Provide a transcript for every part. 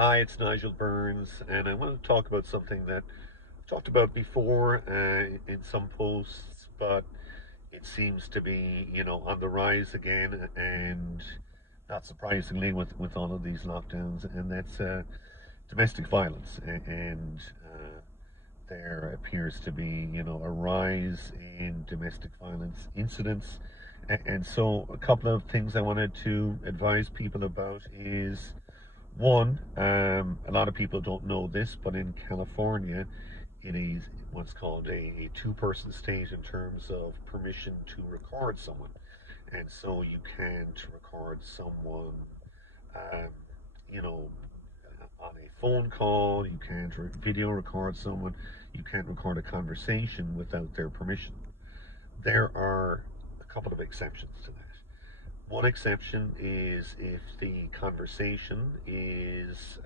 Hi, it's Nigel Burns, and I want to talk about something that I've talked about before in some posts, but it seems to be, on the rise again, and not surprisingly, with all of these lockdowns, and that's domestic violence. And there appears to be, a rise in domestic violence incidents. And so, a couple of things I wanted to advise people about is one, a lot of people don't know this, but in California, it is what's called a two-person state in terms of permission to record someone. And so you can't record someone, um, you know, on a phone call, you can't video record someone, you can't record a conversation without their permission. There are a couple of exceptions to that. One exception is if the conversation is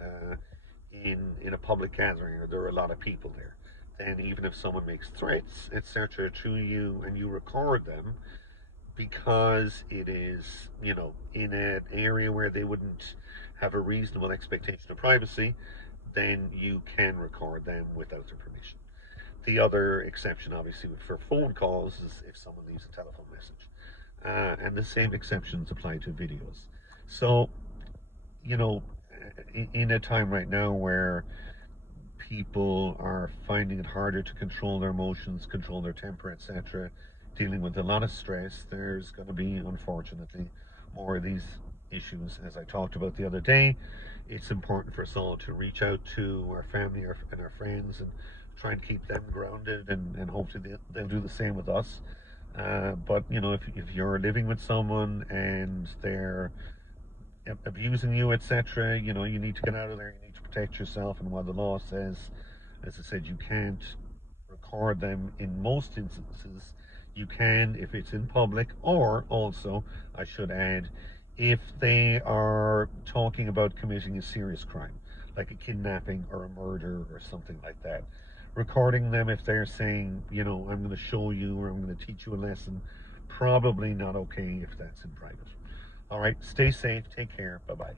in a public gathering or there are a lot of people there. Then even if someone makes threats, etc., to you and you record them, because it is in an area where they wouldn't have a reasonable expectation of privacy, then you can record them without their permission. The other exception, obviously, for phone calls is if someone leaves a telephone message. And the same exceptions apply to videos. So, you know, in a time right now where people are finding it harder to control their emotions, control their temper, etc., dealing with a lot of stress, there's going to be, unfortunately, more of these issues. As I talked about the other day, it's important for us all to reach out to our family and our friends and try and keep them grounded, and hopefully they'll do the same with us. But if you're living with someone and they're abusing you, etc., you need to get out of there. You need to protect yourself. And while the law says, as I said, you can't record them in most instances, you can if it's in public, or also, I should add, if they are talking about committing a serious crime, like a kidnapping or a murder or something like that. Recording them if they're saying, I'm going to show you or I'm going to teach you a lesson, probably not okay if that's in private. All right, stay safe, take care, bye bye.